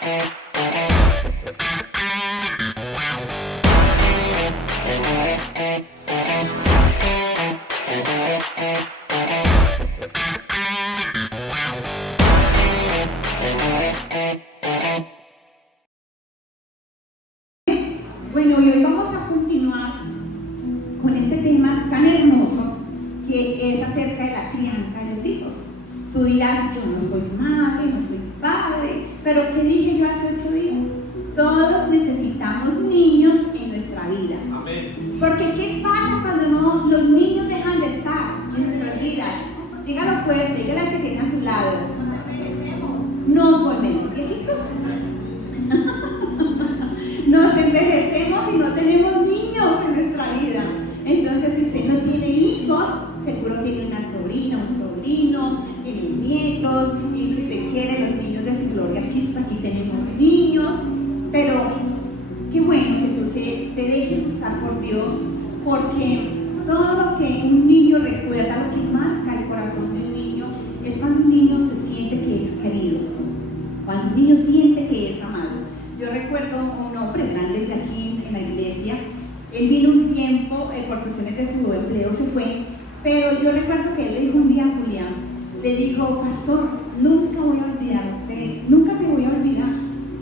Bueno, y hoy vamos a continuar con este tema tan hermoso que es acerca de la crianza de los hijos. Tú dirás, yo no soy madre, no soy padre, pero ¿qué dije yo hace 8 días? Todos necesitamos niños en nuestra vida. Amén. Porque ¿qué pasa cuando los niños dejan de estar en nuestras vidas? Dígalo fuerte, dígale al que tiene a su lado. Nos volvemos viejitos. Nos envejecemos y no tenemos niños en nuestra vida. Entonces, si usted no tiene hijos, seguro tiene una sobrina, un sobrino, tiene nietos. Y si usted quiere los niños de su Gloria Kids, aquí tenemos niños. Pero qué bueno que tú te dejes usar por Dios, porque todo lo que un niño recuerda, lo que marca el corazón de un niño, es cuando un niño se siente que es querido, cuando un niño siente que es amado. Yo recuerdo un hombre grande de aquí en la iglesia. Él vino un tiempo, por cuestiones de su empleo se fue, pero yo recuerdo que él le dijo un día a Julián, le dijo: pastor, nunca voy a olvidarte, nunca te voy a olvidar,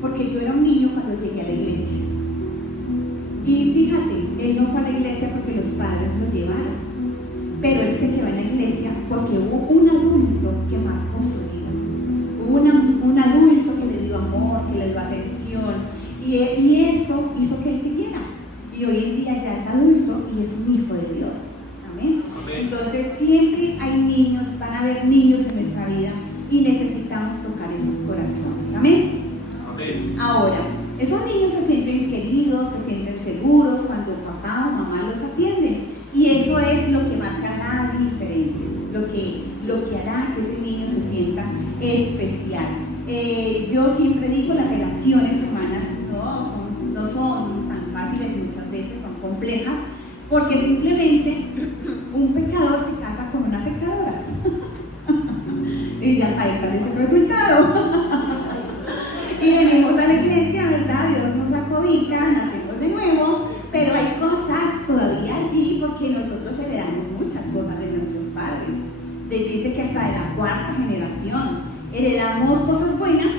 porque yo era un niño cuando llegué a la iglesia. Y fíjate, él no fue a la iglesia porque los padres lo llevaron, pero él se quedó en la iglesia porque hubo un adulto que marcó su vida. Hubo un adulto que le dio amor, que le dio atención, y eso hizo que él siguiera. Y hoy en día ya es adulto y es un hijo de Dios. Amén. Entonces siempre hay niños, van a haber niños en nuestra vida y necesitamos tocar esos corazones. Amén. Amén. Ahora, esos niños se sienten queridos, se sienten seguros cuando papá o mamá los atienden, y eso es lo que marca la diferencia, lo que hará que ese niño se sienta especial. Yo siempre digo, las relaciones humanas no son tan fáciles y muchas veces son complejas, porque simplemente un pecador se casa con una pecadora y ya sabe cuál es el resultado. Y venimos a la iglesia, ¿verdad? Dios nos acobija, nacemos de nuevo, pero hay cosas todavía allí porque nosotros heredamos muchas cosas de nuestros padres. Les dice que hasta de la 4ª generación heredamos cosas buenas,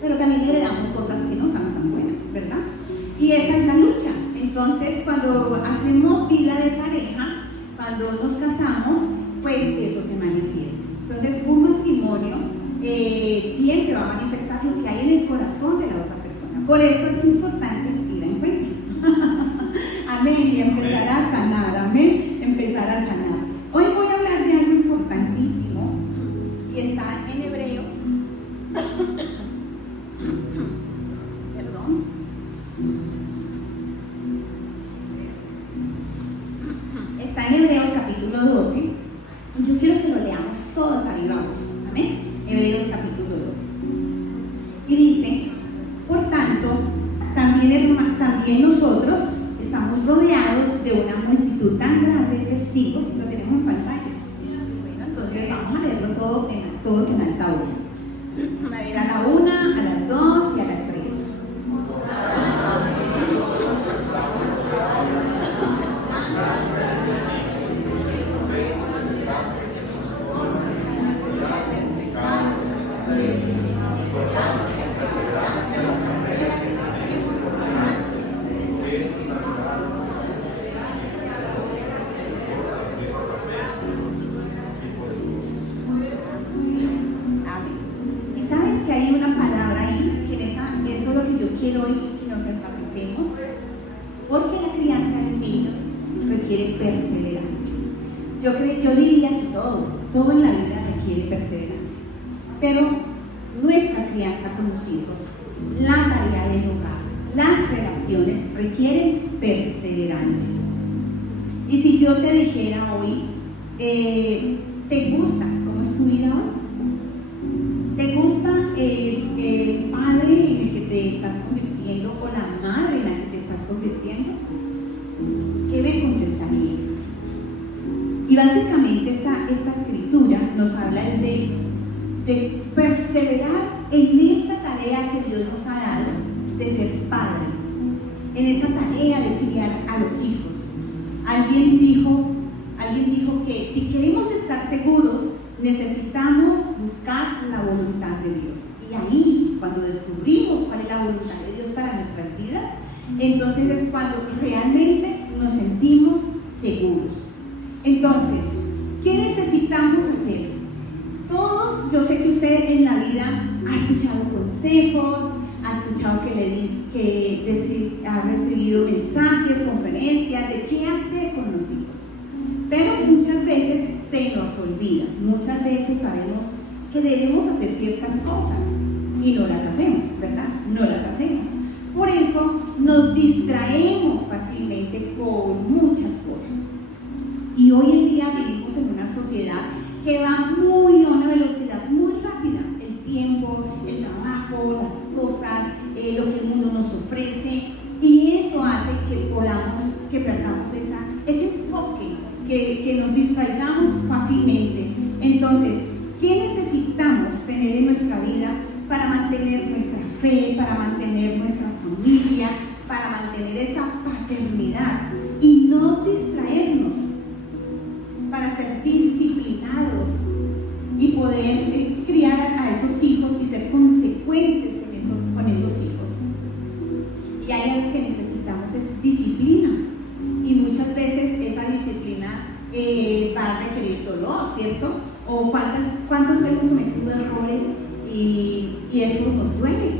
pero también heredamos cosas que no son tan buenas, ¿verdad? Y esa es la lucha. Entonces, cuando hacemos vida de pareja, cuando nos casamos, pues eso se manifiesta. Entonces, un matrimonio siempre va a manifestar lo que hay en el corazón de la otra persona. Por eso es importante ir a encuentro. Amén. Y empezar a sanar. Amén. Empezar a sanar. Hoy voy a hablar de algo importantísimo y está en Hebreos. Perdón. Está en Hebreos capítulo 12. Yo quiero que lo leamos todos, ahí vamos. Amén. Hebreos capítulo 12. Y dice: por tanto, también nosotros estamos rodeados de una multitud tan grande de testigos. Lo tenemos en pantalla. Bueno, entonces vamos a leerlo todos en altavoz. A ver, a la 1, a las 2 y a las 3. Quiero hoy que nos enfatecemos, porque la crianza de los niños requiere perseverancia. Yo diría que todo en la vida requiere perseverancia, pero nuestra crianza con los hijos, la tarea del hogar, las relaciones requieren perseverancia. Y si yo te dijera hoy, ¿te gusta cómo es tu vida hoy? ¿Te gusta el padre en el que te estás convirtiendo o la madre en la que te estás convirtiendo? ¿Qué me contestarías? Y básicamente esta escritura nos habla de perseverar perseverar en esta tarea que Dios nos ha dado de ser padres, en esa tarea de criar a los hijos. Alguien dijo que si queremos estar seguros, necesitamos buscar la voluntad de Dios. Y ahí, cuando descubrimos cuál es la voluntad de Dios para nuestras vidas, entonces es cuando realmente nos sentimos seguros. Entonces, ¿qué necesitamos hacer? Todos, yo sé que usted en la vida ha escuchado consejos, ha escuchado ha recibido mensajes, conferencias de qué hacer con los hijos. Pero muchas veces se nos olvida, muchas veces sabemos que debemos hacer ciertas cosas y no las hacemos, ¿verdad? No las hacemos. Por eso nos distraemos fácilmente con muchas cosas. Y hoy en día vivimos en una sociedad que va muy a una velocidad muy rápida. El tiempo, el trabajo, las cosas, lo que el mundo nos ofrece, y eso hace que perdamos ese enfoque, que nos distraigamos fácilmente. Entonces, ¿qué necesitamos tener en nuestra vida para mantener nuestra fe, para mantener nuestra familia, para mantener esa paternidad y no distraernos, para ser disciplinados y poder criar a esos hijos y ser consecuentes con esos hijos? Y hay algo que necesitamos, es disciplina, y muchas veces esa disciplina va a requerir dolor, ¿cierto? O cuántos hemos cometido errores y eso nos duele,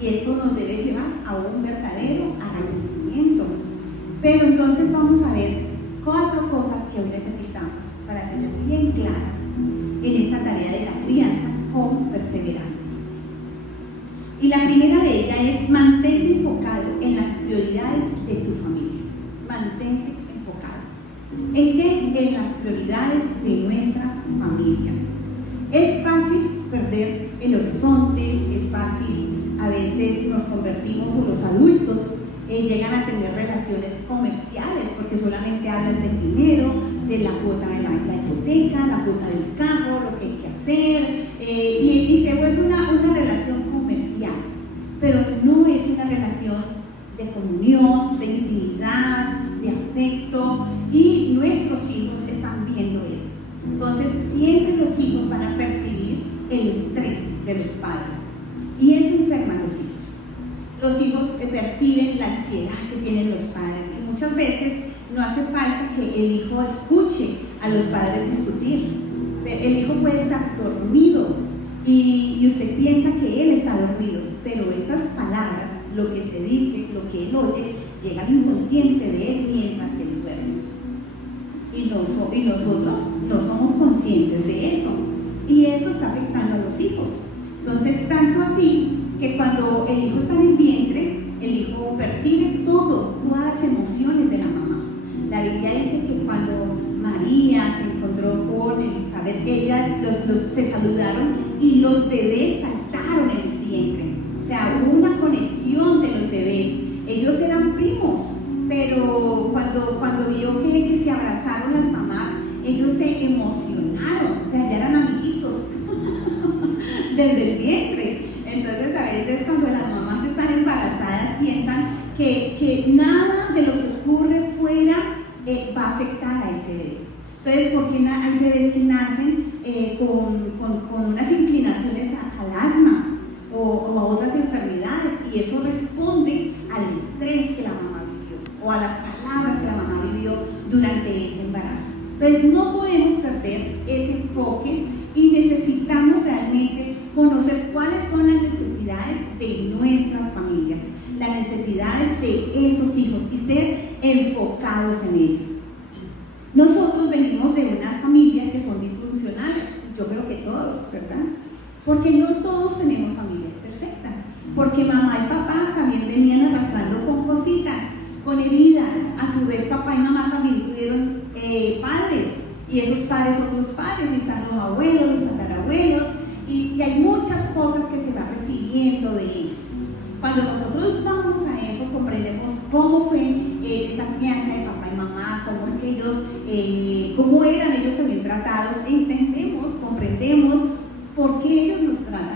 y eso nos debe llevar a un verdadero arrepentimiento. Pero entonces vamos a ver 4 cosas que hoy necesitamos para tener bien claras en esa tarea de la crianza con perseverancia. Y la primera de ellas es: mantente enfocado en las prioridades de tu familia. Mantente enfocado. ¿En qué? En las prioridades de nuestra familia. Es fácil perder el horizonte, es fácil, a veces nos convertimos, o los adultos llegan a tener relaciones comerciales porque solamente hablan del dinero, de la cuota de la hipoteca, la cuota del carro, lo que hay que hacer, y se vuelve una relación comercial, pero no es una relación de comunión, de intimidad, de afecto, y nuestros hijos están viendo eso. Entonces siempre los hijos van a percibir el estrés de los padres, y eso enferma a los hijos. Los hijos perciben la ansiedad que tienen los padres, y muchas veces no hace falta que el hijo escuche a los padres discutir. El hijo puede estar dormido y usted piensa que él está dormido, pero esas palabras, lo que se dice, lo que él oye, llega al inconsciente de él mientras él duerme. Y nosotros no somos conscientes de eso, y eso está afectando a los hijos. Entonces, tanto así que cuando el hijo está en el vientre, el hijo percibe todas las emociones de la mamá. La Biblia dice que cuando María se encontró con Elizabeth, ellas se saludaron y los bebés saltaron en el vientre. O sea, hubo una conexión de los bebés. Ellos eran primos, pero cuando vio que se abrazaron las mamás, ellos se emocionaron, o sea, ya eran amiguitos desde el vientre. Entonces, a veces cuando las mamás están embarazadas piensan que nada de lo que ocurre fuera va a afectar a ese bebé. Entonces, porque hay bebés que nacen con unas inclinaciones al asma o a otras enfermedades, y eso responde al estrés que la mamá vivió o a las palabras que la mamá vivió durante ese embarazo. Entonces, no podemos perder ese enfoque, y necesitamos realmente conocer cuáles son las necesidades de nuestras familias, las necesidades de esos hijos, y ser enfocados en ellas. Nosotros venimos de unas familias que son disfuncionales, yo creo que todos, ¿verdad? Porque no todos tenemos familias perfectas, porque mamá y papá también venían arrastrando con cositas, con heridas. A su vez, papá y mamá también tuvieron padres, y esos padres otros padres, y están los abuelos, los tatarabuelos, y hay muchas cosas que se van recibiendo de ellos. Cuando nosotros vamos a eso, comprendemos cómo fue esa crianza de papá y mamá, cómo es que cómo eran ellos también tratados, e entendemos, comprendemos por qué ellos nos tratan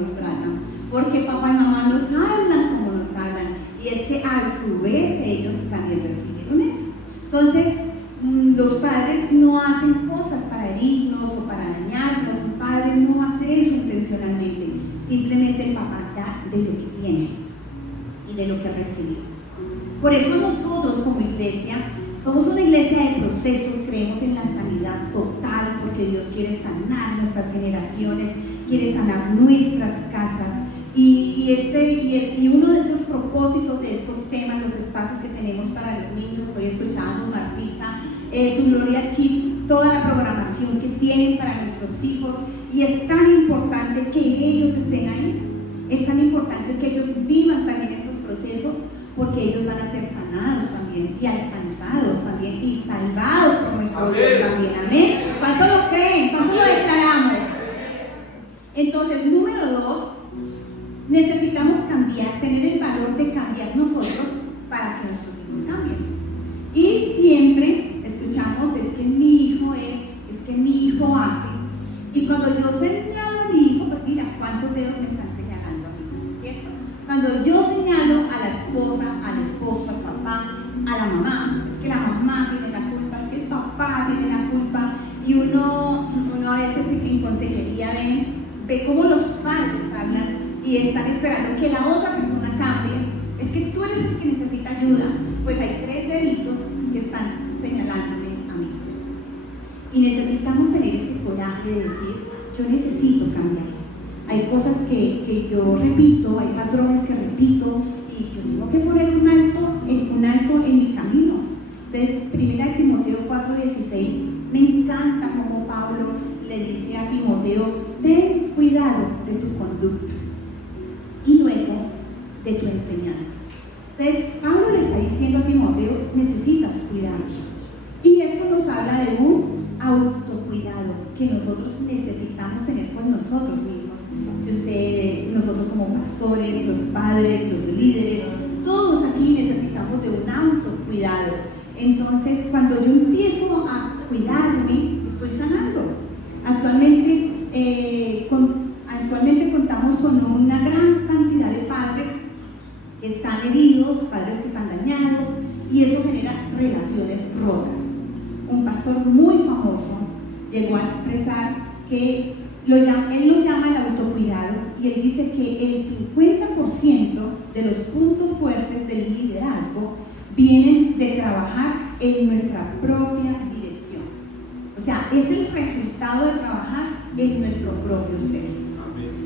nos tratan, porque papá y mamá nos hablan como nos hablan, y es que a su vez ellos también recibieron eso. Entonces, los padres no hacen cosas para herirnos o para dañarnos. Un padre no hace eso intencionalmente, simplemente el papá da de lo que tiene y de lo que recibe. Por eso nosotros como iglesia somos una iglesia de procesos, creemos en la sanidad total, porque Dios quiere sanar nuestras generaciones, quiere sanar nuestras casas. Y uno de esos propósitos de estos temas, los espacios que tenemos para los niños, estoy escuchando a Martita, su Gloria Kids, toda la programación que tienen para nuestros hijos, y es tan importante que ellos estén ahí, es tan importante que ellos vivan también estos procesos, porque ellos van a ser sanados también, y alcanzados también, y salvados por nuestro Dios también, amén. ¿Cuánto lo creen? ¿Cuánto lo declaramos? Entonces, número 2, necesitamos cambiar, tener el valor de cambiar nosotros para que nuestros hijos cambien. Y siempre escuchamos, es que mi hijo hace. Y cuando yo señalo a mi hijo, pues mira, ¿cuántos dedos me están señalando a mí? ¿Cierto? Cuando yo señalo a la esposa, al esposo, al papá, a la mamá, es que la mamá tiene la culpa, es que el papá tiene la culpa, y uno a veces en consejería ve cómo los padres hablan y están esperando que la otra persona cambie. Es que tú eres el que necesita ayuda. Pues hay 3 deditos que están señalándome a mí. Y necesitamos tener ese coraje de decir, yo necesito cambiar. Hay cosas que yo repito, hay patrones que repito, y yo tengo que poner un alto en mi camino. Entonces, 1 Timoteo 4:16, me encanta como Pablo le dice a Timoteo, ten cuidado de tu conducta y luego de tu enseñanza. Entonces, Pablo le está diciendo a Timoteo, necesitas cuidarte. Y esto nos habla de un autocuidado que nosotros necesitamos tener con nosotros mismos. Nosotros como pastores, los padres, los líderes, todos aquí necesitamos de un autocuidado. Entonces, cuando yo empiezo a cuidarme, estoy sanando. Actualmente contamos con una gran cantidad de padres que están heridos, padres que están dañados, y eso genera relaciones rotas. Un pastor muy famoso llegó a expresar que él lo llama el autocuidado, y él dice que el 50% de los puntos fuertes del liderazgo vienen de trabajar en nuestra propia dirección. O sea, es el resultado de trabajar en nuestro propio ser.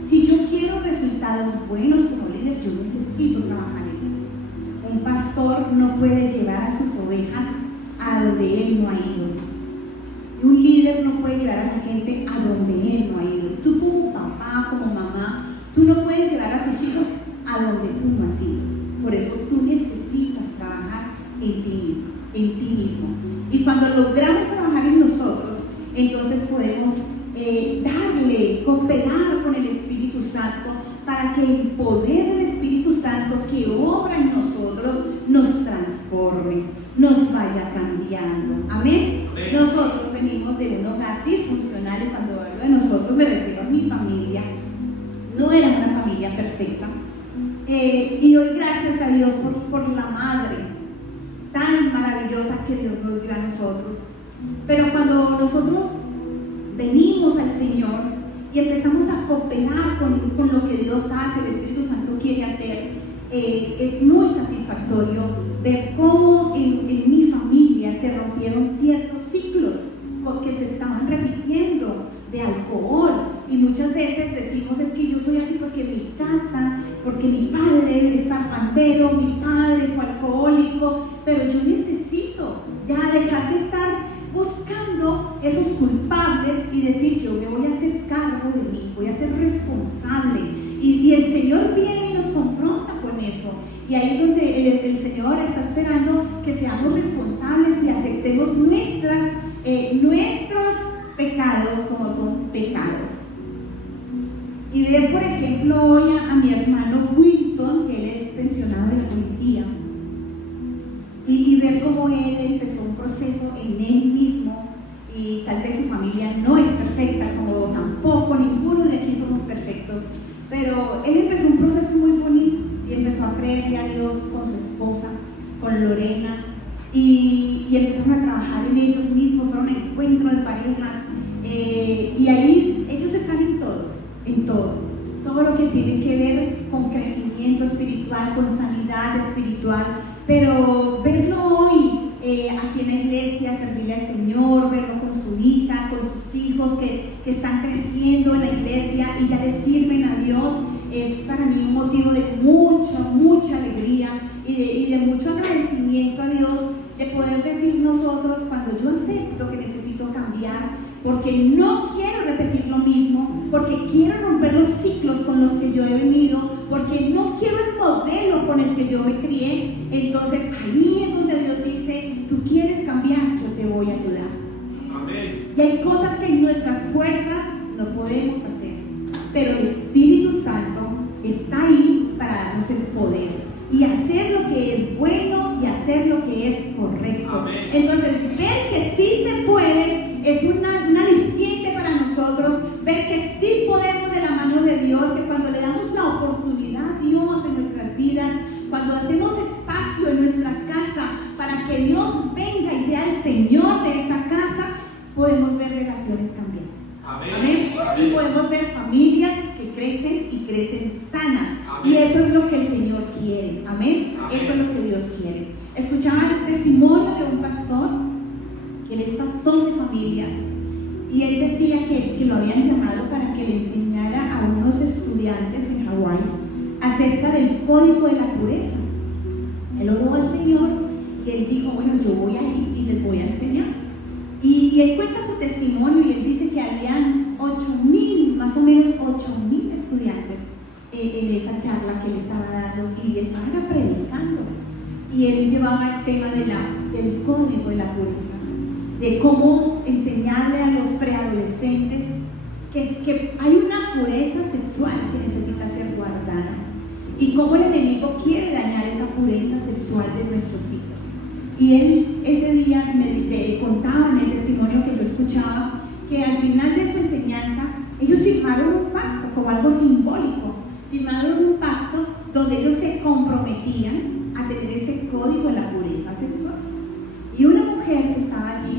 Si yo quiero resultados buenos como líder, yo necesito trabajar en él. Un pastor no puede llevar a sus ovejas a donde él no ha ido. Un líder no puede llevar a la gente a donde él no ha ido. Tú como papá, como mamá, tú no puedes llevar a tus hijos a donde tú no has ido. Por eso tú necesitas trabajar en ti mismo. Y cuando logramos trabajar en nosotros, entonces podemos cooperar con el Espíritu Santo para que el poder del Espíritu Santo que obra en nosotros nos transforme, nos vaya cambiando. Amén. Nosotros venimos de un hogar disfuncional, y cuando hablo de nosotros me refiero a mi familia. No era una familia perfecta, y doy gracias a Dios por la madre tan maravillosa que Dios nos dio a nosotros. Pero cuando nosotros venimos al Señor y empezamos a cooperar con lo que Dios hace, el Espíritu Santo quiere hacer, es muy satisfactorio ver cómo en mi familia se rompieron ciertos ciclos que se estaban repitiendo de alcohol, y muchas veces decimos, es que yo soy así porque en mi casa, porque mi padre es parrandero, mi padre fue alcohólico, pero yo necesito ya dejar de estar buscando esos culpables y decir, yo me voy a hacer cargo de mí, voy a ser responsable, y el Señor viene y nos confronta con eso, y ahí es donde el Señor está esperando que seamos responsables y aceptemos nuestros pecados como son pecados. Y ver, por ejemplo, hoy a mi hermano Wilton, que él es pensionado de la policía, y ver cómo él empezó un proceso en él mismo, y tal vez su familia no es perfecta, como tampoco ninguno de aquí somos perfectos, pero él empezó un proceso muy bonito y empezó a creerle a Dios con su esposa, con Lorena, y empezaron a trabajar en ellos mismos, fueron encuentros de parejas, y ahí ellos están en todo lo que tiene que ver con crecimiento espiritual, con sanidad espiritual, pero verlo hoy aquí en la iglesia, servirle al Señor, verlo con su hija, con sus hijos que están creciendo en la iglesia y ya le sirven a Dios, es para mí un motivo de mucha alegría y de mucho agradecimiento a Dios, de poder decir nosotros, cuando yo acepto que necesito cambiar, porque no quiero repetir lo mismo, porque quiero romper los ciclos con los que yo he venido, porque no quiero el modelo con el que yo me crié, entonces ahí es donde Dios dice, tú quieres cambiar, yo te voy a ayudar. Amén. Y hay cosas que en nuestras fuerzas no podemos hacer, pero el Espíritu Santo está ahí para darnos el poder y hacer lo que es bueno y hacer lo que es correcto. Amén. Entonces, ver que sí se puede es un aliciente para nosotros, ver que sí podemos de la mano de Dios, que cuando le damos la oportunidad a Dios en nuestras vidas, cuando hacemos espacio en nuestra casa para que Dios venga y sea el Señor de esa casa, podemos ver relaciones cambiadas. Amén. Amén. Amén. Y podemos ver familias que crecen sanas. Amén. Y eso es lo que el Señor quiere. Amén. Amén. Eso es lo que Dios quiere. Escuchaba el testimonio de un pastor, que él es pastor de familias, y él decía que lo habían llamado para que le enseñara a unos estudiantes en Hawái acerca del código de la pureza. Él oró al Señor y él dijo, bueno, yo voy a ir y les voy a enseñar. Y él cuenta su testimonio y él dice que habían 8,000, más o menos 8,000 estudiantes en esa charla que él estaba dando, y estaban predicando, y él llevaba el tema del código de la pureza, de cómo enseñarle a los preadolescentes que hay una pureza sexual que necesita ser guardada, y cómo el enemigo quiere dañar esa pureza sexual de nuestros hijos. Y él ese día me contaba en el testimonio que yo escuchaba, que al final de su enseñanza ellos firmaron un pacto, como algo simbólico, firmaron un pacto donde ellos se comprometían a tener ese código de la pureza sexual. Y una mujer que estaba allí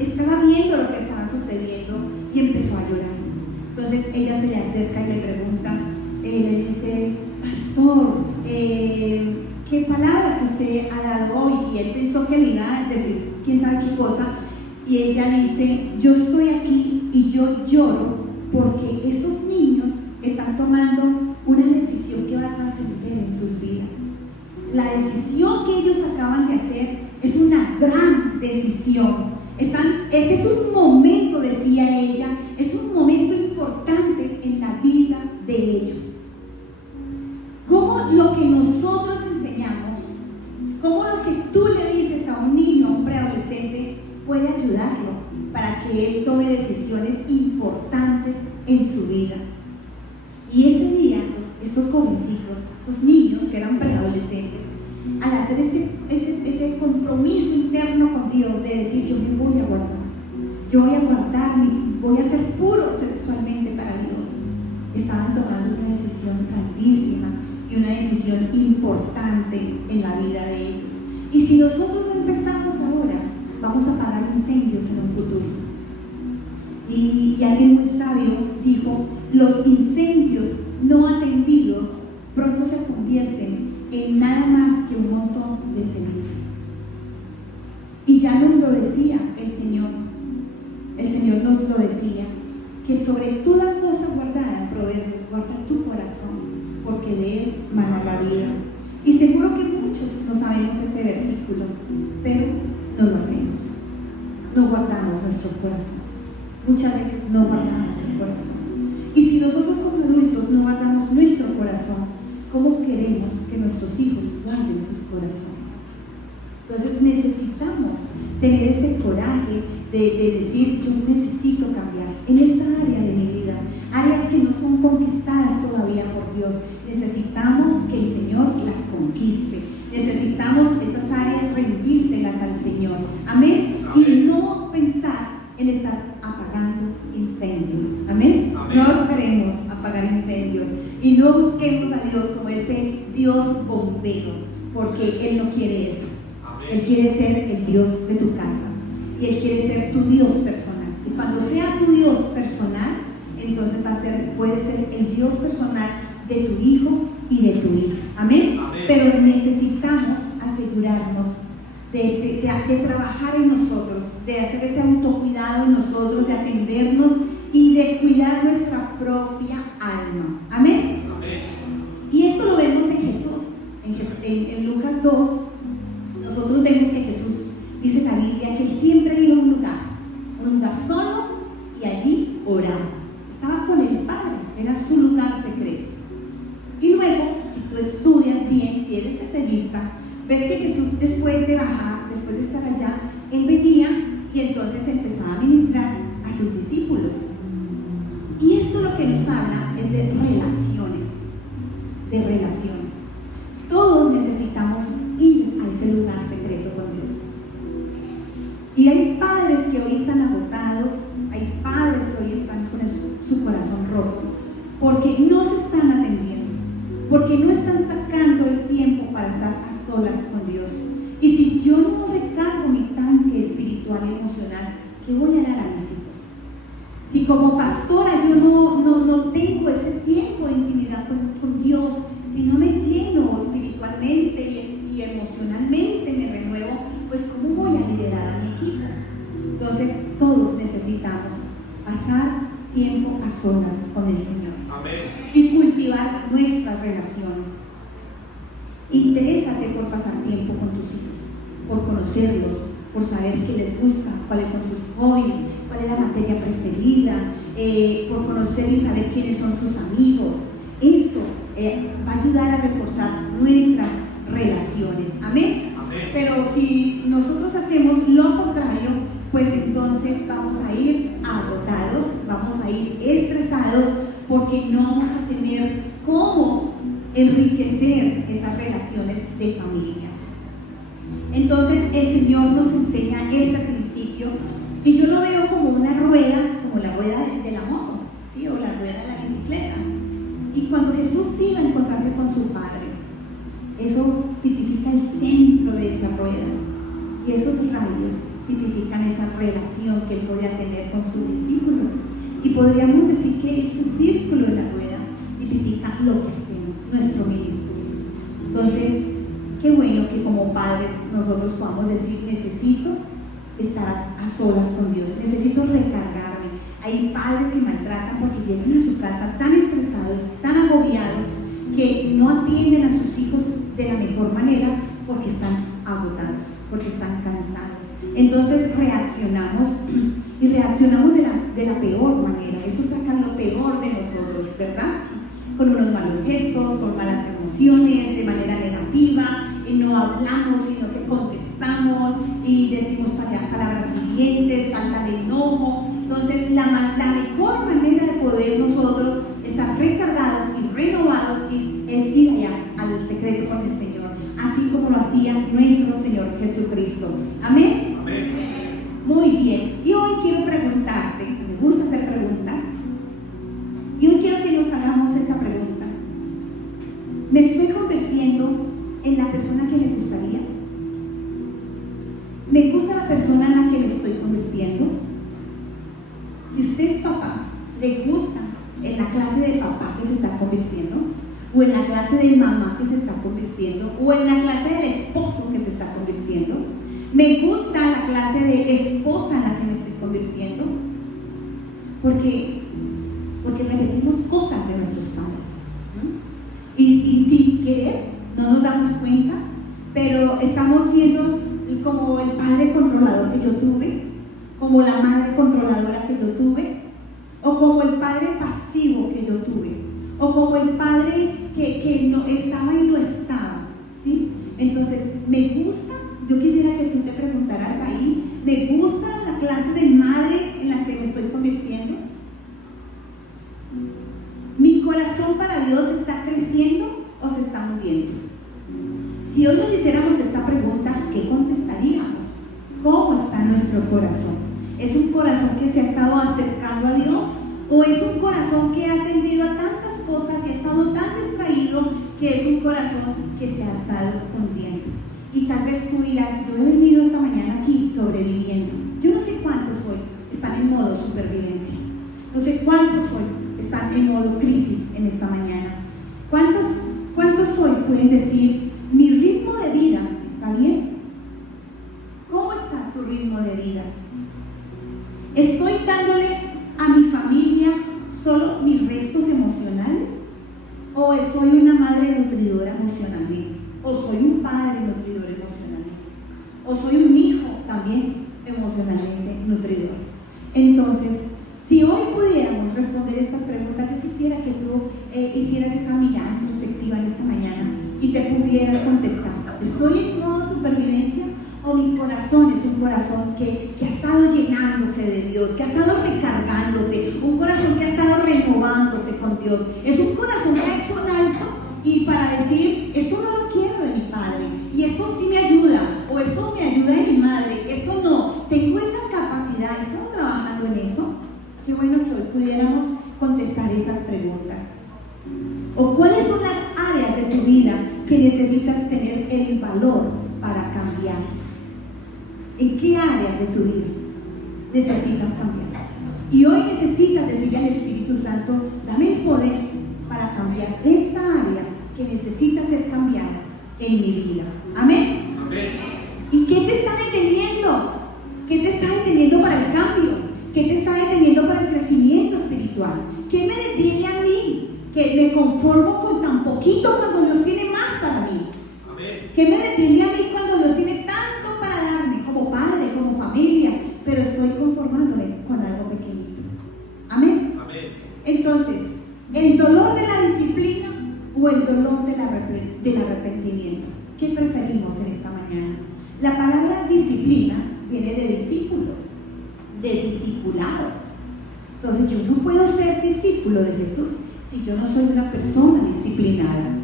estaba viendo lo que estaba sucediendo y empezó a llorar. Entonces ella se le acerca y le pregunta, le dice, pastor, ¿qué palabra que usted ha dado hoy? Y él pensó que le iba a decir quién sabe qué cosa, y ella le dice, yo estoy aquí y yo lloro porque estos niños están tomando una decisión que va a trascender en sus vidas. La decisión que ellos acaban de hacer es una gran decisión. Este es un momento, decía ella, es un momento importante en la vida de ellos. Cómo lo que nosotros enseñamos, cómo lo que tú le dices a un niño, a un preadolescente, puede ayudarlo para que él tome decisiones importantes en su vida. Y ese día, estos jovencitos, estos niños que eran preadolescentes, al hacer ese compromiso interno con Dios de decir, yo me voy a guardarme, voy a ser puro sexualmente para Dios, estaban tomando una decisión grandísima y una decisión importante en la vida de ellos. Y si nosotros no empezamos ahora, vamos a apagar incendios en un futuro. Y alguien muy sabio dijo, los incendios no atendidos pronto se convierten en nada más que un montón de cenizas. Y ya nos lo decía el Señor nos lo decía, que sobre toda cosa guardada, Proverbios, guarda tu corazón, porque de él mana la vida. Y seguro que muchos no sabemos ese versículo, pero no lo hacemos. No guardamos nuestro corazón. Muchas veces no guardamos el corazón. Y si nosotros como adultos no guardamos nuestro corazón, ¿cómo queremos que nuestros hijos guarden sus corazones? Entonces necesitamos tener ese coraje de decir, yo necesito cambiar en esta área de mi vida, áreas que no son conquistadas todavía por Dios. Necesitamos que el Señor las conquiste. Necesitamos esas áreas rendírselas al Señor. Amén. Y no pensar en estar apagando incendios. Amén. No esperemos apagar apagar incendios. Y no busquemos a Dios como ese Dios bombero, porque Él no quiere eso. Él quiere ser el Dios de tu casa y Él quiere ser tu Dios personal. Y cuando sea tu Dios personal, entonces puede ser el Dios personal de tu hijo y de tu hija. Amén. Pero necesitamos asegurarnos de trabajar en nosotros, de hacer ese autocuidado en nosotros, de atendernos y de cuidar nuestra propia alma. Amén. Y esto lo vemos en Jesús. En Lucas 2, nosotros vemos que Jesús dice en la Biblia que Él siempre iba a un lugar solo, y allí oraba. Estaba con el Padre, era su lugar secreto. Y luego, si tú estudias bien, si eres detallista, ves que Jesús después de bajar, después de estar allá, Él venía y entonces empezaba a ministrar a sus discípulos. Y esto lo que nos habla es de relaciones. Todos necesitamos ir a ese lugar secreto con Dios. Y hay padres que hoy están agotados, hay padres que hoy están con su corazón roto, porque no se están atendiendo, porque no están sacando el tiempo para estar a solas con Dios. Y si yo no recargo mi tanque espiritual y emocional, ¿qué voy a dar a mis hijos? Si como pastora yo no tengo ese tiempo de intimidad con Dios, si no me lleno espiritualmente y emocionalmente me renuevo, pues ¿cómo voy a liderar a mi equipo? Entonces todos necesitamos pasar tiempo a solas con el Señor. Amén. Y cultivar nuestras relaciones. Interésate por pasar tiempo con tus hijos, por conocerlos, por saber qué les gusta, cuáles son sus hobbies, cuál es la materia preferida, por conocer y saber quiénes son sus amigos. Eso va a ayudar a reforzar nuestras relaciones. Amén. Amén. Pero si nosotros hacemos lo contrario, pues entonces vamos a ir agotados, vamos a ir estresados, porque no vamos a tener cómo enriquecer esas relaciones de familia. Entonces el Señor nos enseña este principio, y yo lo veo como una rueda, como la rueda de la moto, ¿sí? O la rueda de la bicicleta. Y cuando Jesús iba a encontrarse con su Padre, eso tipifica el centro de esa rueda, y esos rayos tipifican esa relación que Él podía tener con sus discípulos. Y podríamos decir que ese círculo de la rueda tipifica lo que hacemos, nuestro ministerio. Entonces, qué bueno que como padres nosotros podamos decir: necesito estar a solas con Dios, necesito recargarme. Hay padres que maltratan porque llegan a su casa tan estresados, tan agobiados, que no atienden a sus hijos de la mejor manera porque están agotados, porque están cansados. Entonces reaccionamos, y reaccionamos de la peor manera. Eso saca lo peor de nosotros, ¿verdad? Con unos malos gestos, con malas emociones, de manera negativa, y no hablamos, sino que contestamos y decimos palabras hirientes, salta el enojo. Entonces la mejor manera de poder nosotros estar recargados y renovados es ir allá al secreto con el Señor, así como lo hacía nuestro Señor Jesucristo. Amén. Amén. Muy bien. Y hoy quiero preguntarte, me gusta hacer preguntas, y hoy quiero que nos hagamos esta pregunta: ¿me estoy convirtiendo en la persona que me gustaría? ¿Me gusta la persona en la que me estoy convirtiendo? Si usted es papá, ¿le gusta en la clase de papá que se está convirtiendo? ¿O en la clase de mamá que se está convirtiendo? ¿O en la clase del esposo que se está convirtiendo? ¿Me gusta la clase de esposa en la que me estoy convirtiendo? Porque repetimos cosas de nuestros padres, ¿no? Y sin querer, no nos damos cuenta, pero estamos siendo como el padre controlador que yo tuve, como la madre controladora que yo tuve, o como el padre pasivo que yo tuve, o como el padre que no estaba y no estaba, ¿sí? Entonces, ¿me gusta? Yo quisiera que tú te preguntaras ahí: ¿me gusta la clase de madre en la que me estoy convirtiendo? ¿Mi corazón para Dios está creciendo o se está hundiendo? Si hoy nos hiciéramos esta pregunta, ¿qué contestaríamos? ¿Cómo está nuestro corazón? ¿Es un corazón que se ha estado acercando a Dios? ¿O es un corazón que ha atendido a tantas cosas y ha estado tan distraído que es un corazón que se ha estado hundiendo. Y tal vez tú dirás, yo he venido esta mañana aquí sobreviviendo. Yo no sé cuántos hoy están en modo supervivencia. No sé cuántos hoy están en modo crisis en esta mañana. ¿Cuántos hoy pueden decir, mi ritmo de vida está bien? ¿Cómo está tu ritmo de vida? ¿Estoy dándole a mi familia solo mis restos emocionales? ¿O soy una madre nutridora emocionalmente? ¿O soy un padre nutridor emocionalmente? ¿O soy un hijo también emocionalmente nutridor? Entonces, si hoy pudiéramos responder estas preguntas, yo quisiera que tú hicieras esa mirada introspectiva en esta mañana y te pudieras contestar. ¿Estoy en modo supervivencia? ¿O mi corazón es un corazón que ha estado llenándose de Dios, que ha estado recargándose, un corazón que ha estado renovándose con Dios? Es un corazón que ha hecho un alto y para decir, esto no lo quiero de mi padre, y esto sí me ayuda, o esto me ayuda de mi madre, esto no, tengo esa capacidad, estamos trabajando en eso. Qué bueno que hoy pudiéramos contestar esas preguntas. ¿O cuáles son las áreas de tu vida que necesitas tener el valor para cambiar? ¿En qué área de tu vida necesitas cambiar? Y hoy necesitas decirle al Espíritu Santo, dame el poder para cambiar esta área que necesita ser cambiada en mi vida. ¿Amén? Amén. ¿Y qué te está deteniendo? ¿Qué te está deteniendo para el cambio? ¿Qué te está deteniendo para el crecimiento espiritual? ¿Qué me detiene a mí? Que me conformo con tan poquito cuando Dios tiene más para mí. Amén. ¿Qué me detiene a mí cuando Dios tiene tanto para darme como padre, como familia, pero estoy conformándome con algo pequeñito? Amén. Amén. Entonces, ¿el dolor de la disciplina o el dolor del arrepentimiento? ¿Qué preferimos en esta mañana? La palabra disciplina viene de discípulo, de discipulado. Entonces yo no puedo ser discípulo de Jesús si yo no soy una persona disciplinada.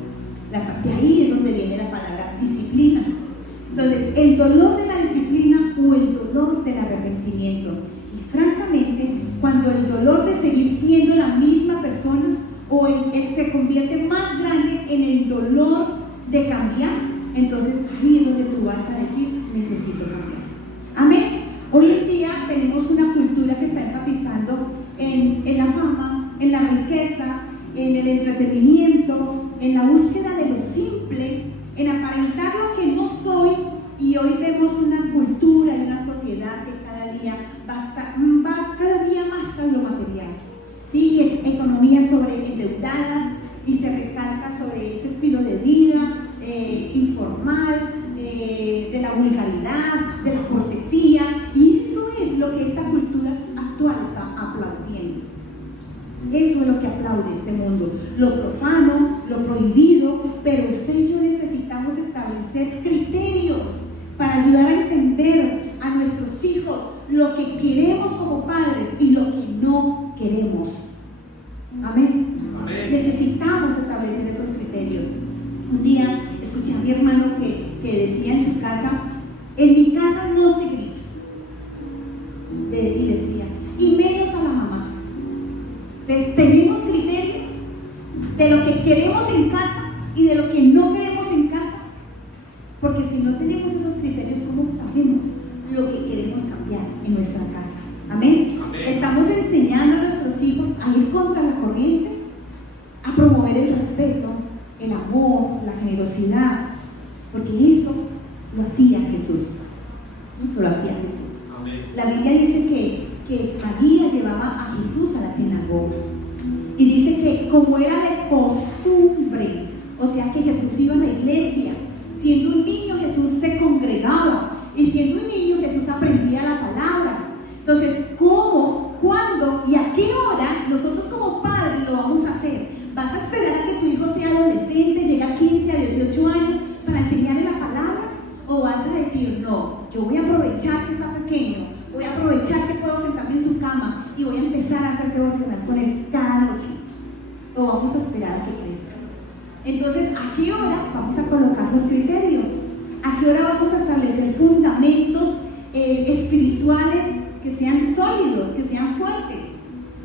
De ahí es donde viene la palabra disciplina. Entonces, el dolor de la disciplina o el dolor del arrepentimiento. Y francamente, cuando el dolor de seguir siendo la misma persona se convierte más grande en el dolor de cambiar, entonces ahí es donde tú vas a decir, necesito cambiar. Amén. Hoy en día tenemos una cultura que está enfatizando en la fama, en la riqueza, en el entretenimiento, en la búsqueda de lo simple, en aparentar lo que no soy. Y hoy vemos una cultura y una sociedad que cada día va cada día más tras lo material. Sí, economías sobreendeudadas y se recalca sobre ese estilo de vida informal, de la vulgaridad, de la cortesía, y eso es lo que esta cultura actual está aplaudiendo. Eso es lo que aplaude este mundo, lo profano, lo prohibido, pero usted y yo necesitamos establecer criterios para ayudar a entender a nuestros hijos lo que queremos como padres y lo que no queremos. Amén. Amén. Necesitamos establecer esos criterios. Un día escuché a mi hermano que decía en su casa, en mi casa no se grita. Y decía, y menos a la mamá. Entonces, tenemos criterios de lo que queremos en casa y de lo que no queremos en casa. Porque si no tenemos esos criterios, ¿cómo sabemos lo que queremos cambiar en nuestra casa? Amén. Amén. Estamos enseñando a nuestros hijos a ir contra la corriente, a promover el respeto, el amor, la generosidad, porque eso lo hacía Jesús. Eso lo hacía Jesús. Amén. La Biblia dice que María llevaba a Jesús a la sinagoga. Y dice que como era de costumbre, o sea que Jesús iba a la iglesia, siendo un niño Jesús se congregaba, y siendo un niño Jesús aprendía la palabra. Entonces, ¿cómo, cuándo y a qué hora nosotros como padres lo vamos a hacer? ¿Vas a esperar a que tu hijo sea adolescente, llegue a 15, a 18 años para enseñarle la palabra? ¿O vas a decir, no, yo voy a aprovechar que está pequeño, voy a aprovechar que puedo sentarme en su cama y voy a empezar a hacer devocional con él cada noche? ¿O vamos a esperar a que crezca? Entonces, ¿a qué hora vamos a colocar los criterios? ¿A qué hora vamos a establecer fundamentos espirituales que sean sólidos, que sean fuertes?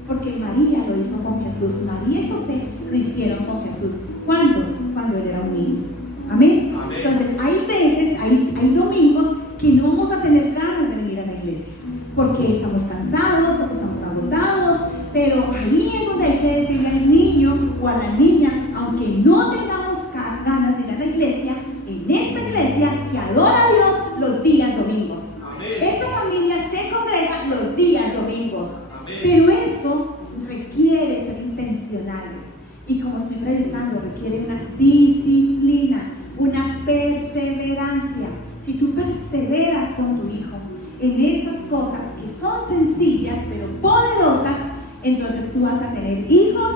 Porque María lo hizo con Jesús. María y José lo hicieron con Jesús. ¿Cuándo? Cuando él era un niño. ¿Amén? Amén. Entonces hay veces, hay domingos que no vamos a tener ganas de venir a la iglesia porque estamos cansados, porque estamos agotados, pero ahí es donde hay que decirle al niño o a la niña, aunque no tengamos ganas de ir a la iglesia, en esta iglesia se adora a Dios los días domingos. Amén. Esta familia se congrega los días domingos. Amén. Pero eso requiere ser intencionales. Y como estoy predicando, requiere una disciplina, una perseverancia. Si tú perseveras con tu hijo en estas cosas que son sencillas pero poderosas, entonces tú vas a tener hijos,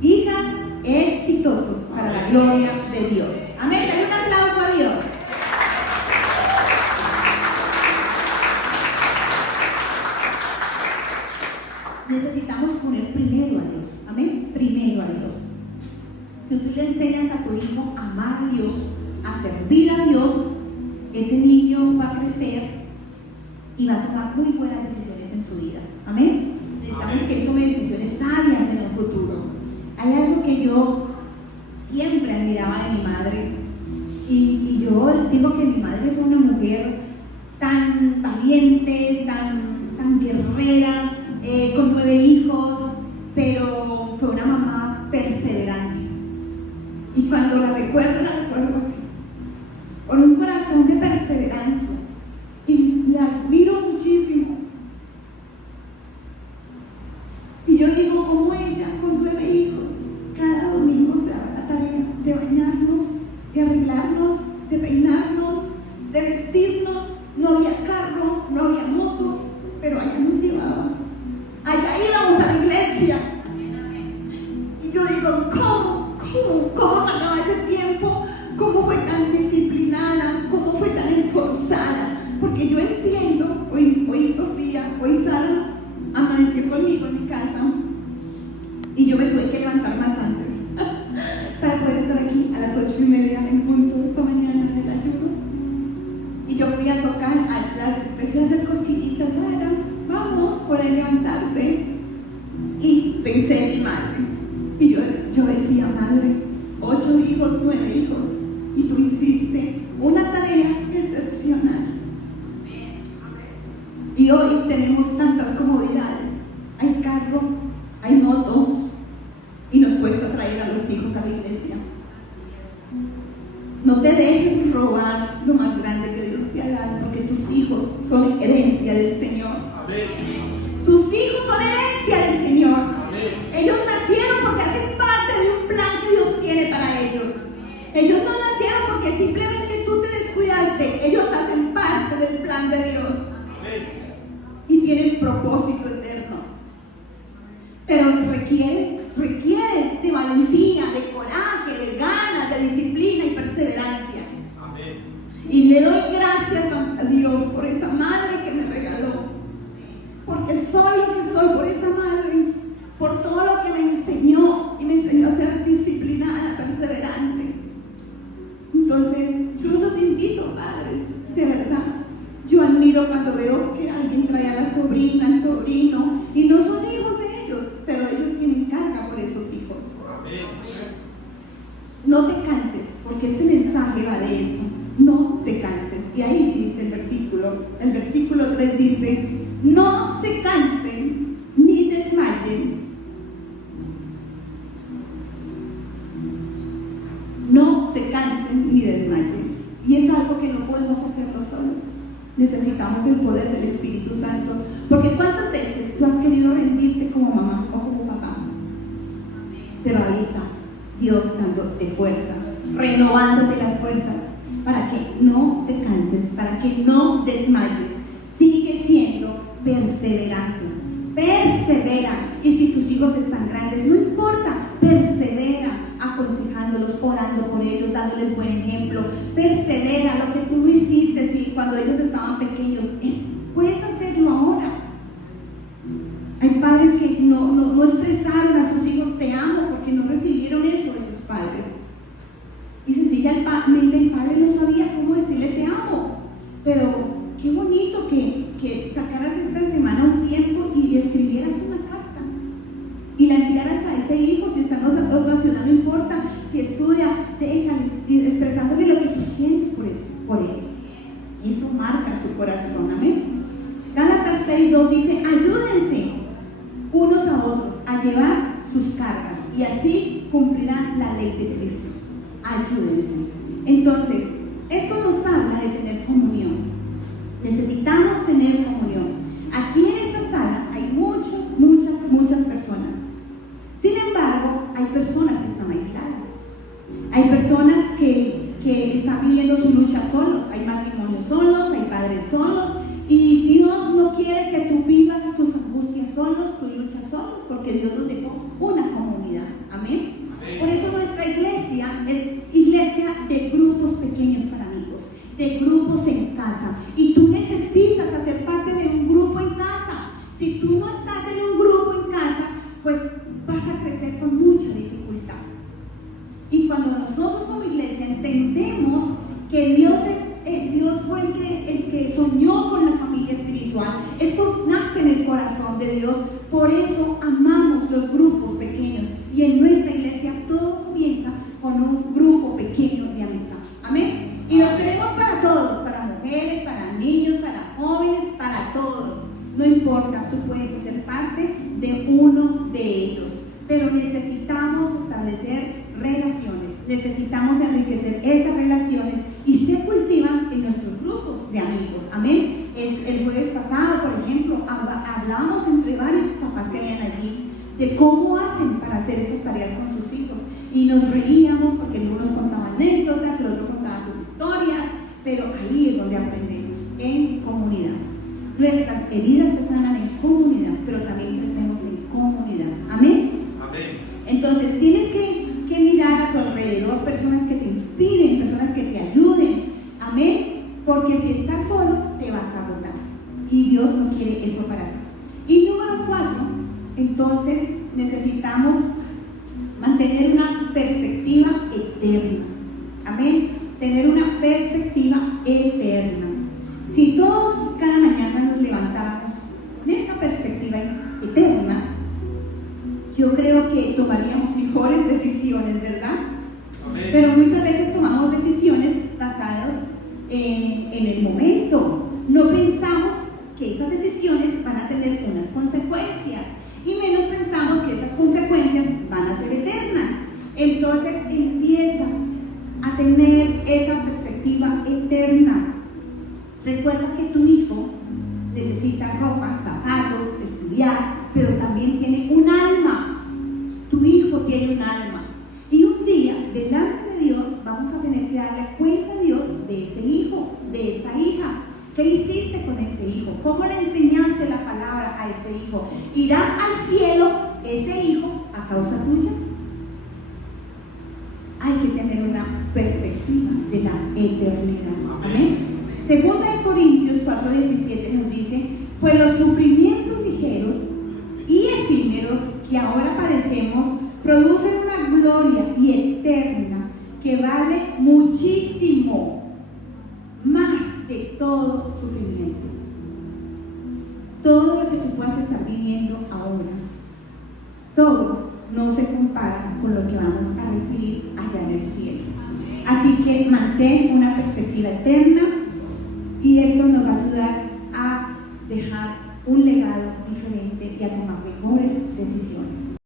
hijas exitosos para la gloria de Dios. Amén. Dale un aplauso a Dios. Necesitamos poner primero a Dios. Amén. Primero a Dios. Si tú le enseñas a tu hijo a amar a Dios, a servir a Dios, ese niño va a crecer y va a tomar muy buenas decisiones en su vida. Amén. Necesitamos que él tome decisiones sabias en el futuro. Hay algo que yo siempre admiraba de mi madre, y yo digo que mi madre fue una mujer tan valiente, tan guerrera, con 9 hijos, pero fue una mamá perseverante. Y cuando la recuerdo así, con un corazón de perseverancia, y la admiro muchísimo. Y yo digo, como ella, con 9 hijos, cada domingo se daba la tarea de bañarnos, de arreglarnos, de peinarnos, de vestirnos. No había carro, no había moto, pero allá nos llevaba. Allá íbamos a la iglesia. Y yo digo, ¿cómo sacaba ese tiempo? ¿Cómo fue tan disciplinada? ¿Cómo fue tan esforzada? Porque yo entiendo, hoy Sofía, hoy Sara amaneció conmigo en mi casa y yo me tuve que levantar más antes para poder estar aquí a las 8:30 en punto esta mañana en el ayuno. Y yo fui a tocar, empecé a hacer cosquillitas, Sara, vamos, por el levantarse. Y pensé en mi madre. Y yo decía, madre, 8 hijos, 9 hijos, y tú hiciste una tarea excepcional. Y hoy tenemos tantas comodidades. Hay carro, hay moto, y nos cuesta traer a los hijos a la iglesia. No te dejes robar lo más grande que Dios te ha dado, porque tus hijos son herencia del Señor. Amén. Tus hijos son herencia del Señor. Amén. Ellos nacieron porque hacen parte de un plan que Dios tiene para ellos. Ellos no nacieron porque simplemente tú te descuidaste. Ellos hacen parte del plan de Dios. Amén. Y tienen propósito eterno. Pero requiere de valentía, de coraje, de ganas, de disciplina y perseverancia. Amén. Y le doy gracias a Dios por esa madre que me regaló. Porque soy lo que soy por esa madre. Por todo lo que me enseñó. Y me enseñó a ser disciplinada, perseverante. Entonces, yo los invito, padres, de verdad. Yo admiro cuando veo que alguien trae a la sobrina, al sobrino, y no son hijos de ellos, pero ellos tienen carga por esos hijos. Amén. No te canses, porque este mensaje va de eso. No te canses. Y ahí dice el versículo 3 dice, no se cansen ni desmayen. No se cansen ni desmayen. Y es algo que no podemos hacerlo solos. Necesitamos el poder del Espíritu Santo. Porque ¿cuántas veces tú has querido rendirte como mamá o como papá? Pero ahí está Dios dándote fuerza, renovándote las fuerzas para que no te canses, para que no desmayes. Sigue siendo perseverante. Persevera. Y si tus hijos están grandes, no importa, persevera aconsejándolos, orando por ellos, dándoles buen ejemplo. Persevera. Lo que tú no hiciste cuando ellos estaban pequeños, puedes hacerlo ahora. Hay padres que no expresaron a sus hijos te amo porque no recibieron eso de sus padres. Y sencillamente el padre no sabía cómo decirle te amo. Pero qué bonito que sacaras esta semana un tiempo y escribieras una carta. Y la expresándole lo que tú sientes por él. Eso marca su corazón, amén. Gálatas 6:2 dice: ayúdense unos a otros a llevar sus cargas y así cumplirán la ley de Cristo. Ayúdense. Entonces, esto nos habla de tener comunión. Necesitamos tener comunión. Aquí en esta sala hay muchas personas. Sin embargo, hay personas que están aisladas. Hay personas que están viviendo su lucha solos. Hay matrimonios solos, hay padres solos. Y Dios no quiere que tú vivas tus angustias solos, tus luchas solos, porque Dios nos dejó una comunidad. Amén. Por eso nuestra iglesia es iglesia de grupos pequeños para amigos, de grupos en casa. Y tú necesitas hacer parte de un grupo en casa. Si tú no estás en un grupo en casa, pues vas a crecer con mucha dificultad. Y cuando nosotros como iglesia entendemos que Dios fue el que soñó con la familia espiritual, esto nace en el corazón de Dios. Por eso amamos los grupos pequeños. Y en nuestra iglesia todo comienza con un grupo pequeño de amistad. Amén. Y los tenemos para todos, para mujeres, para niños, para jóvenes, para todos. No importa, tú puedes hacer parte de uno de ellos. Pero necesitamos establecer relaciones, necesitamos enriquecer esas relaciones y se cultivan en nuestros grupos de amigos. Amén. El jueves pasado, por ejemplo, hablamos entre varios papás que habían allí de cómo hacen para hacer estas tareas con sus hijos. Y nos reíamos porque el uno nos contaba anécdotas, el otro contaba sus historias, pero ahí es donde aprendemos, en comunidad. Nuestras heridas se sanan en comunidad, pero también crecemos en comunidad. Amén. Entonces tienes que mirar a tu alrededor personas que te inspiren, personas que te ayuden. Amén. Porque si estás solo, te vas a agotar. Y Dios no quiere eso para ti. Y número 4, entonces necesitamos mantener una perspectiva eterna. Amén. Tener una perspectiva eterna. Si todos cada mañana nos levantáramos con esa perspectiva eterna, yo creo que tomaríamos mejores decisiones, ¿verdad? Amén. Pero muchas veces tomamos decisiones basadas en el momento. No pensamos que esas decisiones van a tener unas consecuencias y menos pensamos que esas consecuencias van a ser eternas. Entonces empieza a tener esa perspectiva eterna. Recuerda que tu hijo necesita ropa, zapatos, estudiar, pero también tiene un alma. Tu hijo tiene un alma. Y un día, delante de Dios, vamos a tener que darle cuenta a Dios de ese hijo, de esa hija. ¿Qué hiciste con ese hijo? ¿Cómo le enseñaste la palabra a ese hijo? ¿Irá al cielo ese hijo a causa tuya? Hay que tener una perspectiva de la eternidad. Amén. Segunda de Corintios 4:17 nos dice: pues los sufrimientos ligeros y efímeros que ahora padecemos producen una gloria y eterna que vale muchísimo más de todo sufrimiento. Todo lo que tú puedas estar viviendo ahora, todo no se compara con lo que vamos a recibir allá en el cielo. Así que mantén una perspectiva eterna y esto nos va a ayudar a dejar un legado diferente y a tomar mejores decisiones.